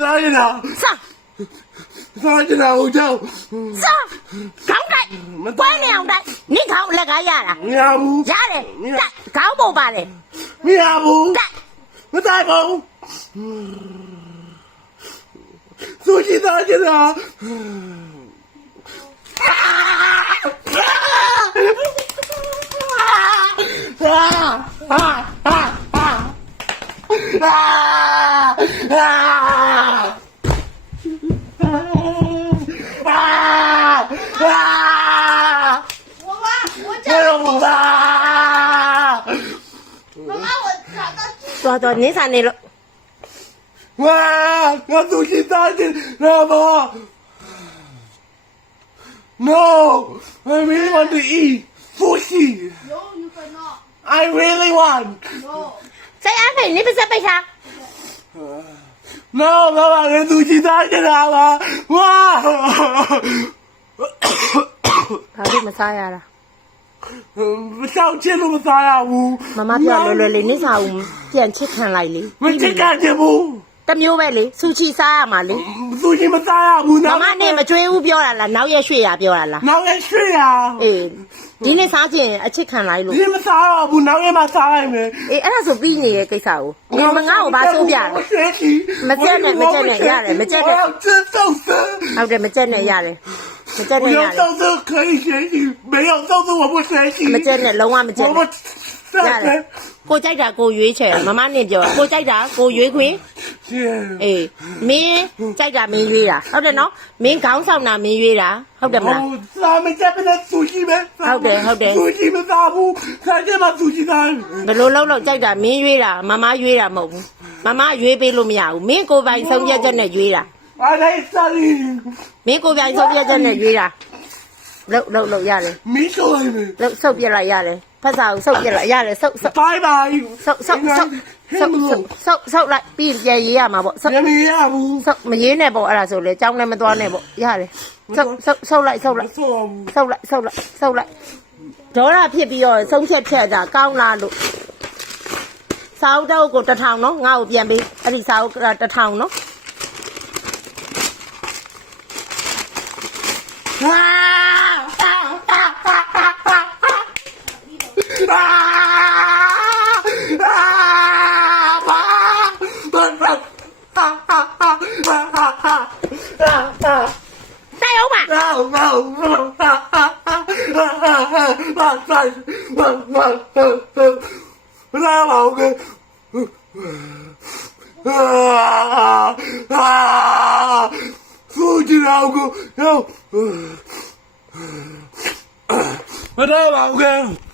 စားရတာ စား စားကြတာဟုတ်ကြောက် စားခေါင်းတိုက်ပွဲနေအောင်တိုက်နင့်ခေါင်းလက်ကရတာ မရဘူး ရတယ်တိုက်ခေါင်းပုံပါလေ မရဘူး တိုက် မတိုက်ဘူးသူကြီးသားကြတာတော်နေစားနေလို့ 哇！我出去打的，知道不 ？No, I really want to eat sushi. No, you cannot. I really want. No. စိတ်အားဖြင့်နေပါစပိတ်ထား No, 爸爸，我出去打的了吧？哇！ ဘာလို့မစားရတာ 上街都不啥呀？我 မမပြောလွယ်လွယ်လေးနေစားဦးပြန်ချစ်ခံလိုက်လေ 我这干什么？ တမျိုးပဲလေစူချီစားရမှာလေ 出去没啥呀？我 မမနဲ့မကြွေးဘူးပြောတာလားနောက်ရက်ရွှေ့ရပြောတာလား 哪个去呀？ အေးဒီနေ့စားခြင်းအချစ်ခံလိုက်လို့ 你们啥呀？我哪个没啥呀？没。 အေးအဲ့ဒါဆိုပြီးနေတဲ့ကိစ္စကိုငါမငါ့ကိုဘာဆိုးပြလဲ 我学习。မကြက်နဲ့မကြက်နဲ့ရတယ်မကြက် 我 နဲ့ 要吃寿司。 ဟုတ်တယ်မကြက်နဲ့ရတယ်မကြက် 我 နဲ့ရ 有 တယ် 寿司可以学习，没有寿司我不学习。 မကြက်နဲ့လုံးဝမကြက် 我 နဲ့ 不上 ရတယ် 学。 ကိုကြိုက်တာကိုရွေးချယ်မမနဲ့ပြောကိုကြိုက်တာကိုရွေးခွင့် 是。 အေးမင်းကြိုက်တာမင်းရွေးတာဟုတ်တယ်နော်မင်းခေါင်းဆောင်တာမင်းရွေးတာဟုတ်တယ်မလား 咱们这边的苏西们。好的好的苏西们咋不？看见吗？苏西咱。 ဘယ်လိုလုပ်လို့ကြိုက်တာမင်းရွေးတာမမရွေးတာမဟုတ်ဘူးမမရွေးပေးလို့မရဘူးမင်းကိုယ်ပိုင်ဆုံးဖြတ်ချက်နဲ့ရွေးတာ 俺来这里， မင်းကိုယ်ပိုင်ဆုံးဖြတ်ချက်နဲ့ရွေးတာလုတ်ရတယ် 没说没。 လုတ်ဆုတ်ပြလိုက်ရတယ်ဖက်စာကိုဆုတ်ပြလိုက်ရတယ်ဆုတ် 拜拜。 ဆုတ်လိုက်ပြီးပြန်ရေးရမှာပေါ့ဆုတ် 也没呀不。 ဆုတ်မရေးနဲ့ပေါ့အဲ့ဒါဆိုလေကြောင်းလည်းမသွားနဲ့ပေါ့ရတယ်ဆုတ်လိုက်ဆုတ်လိုက် 错误。 ဆုတ်လိုက်ဒေါ်ရဖြစ်ပြီးတော့ဆုံးဖြတ်ချက်တာကောင်းလားလို့စာအုပ်တော့ကို1000နော်ငါ့ကိုပြန်ပေးအဲ့ဒီစာအုပ်က1000နော် တိုက်အောင်ပါ 我来吧，我。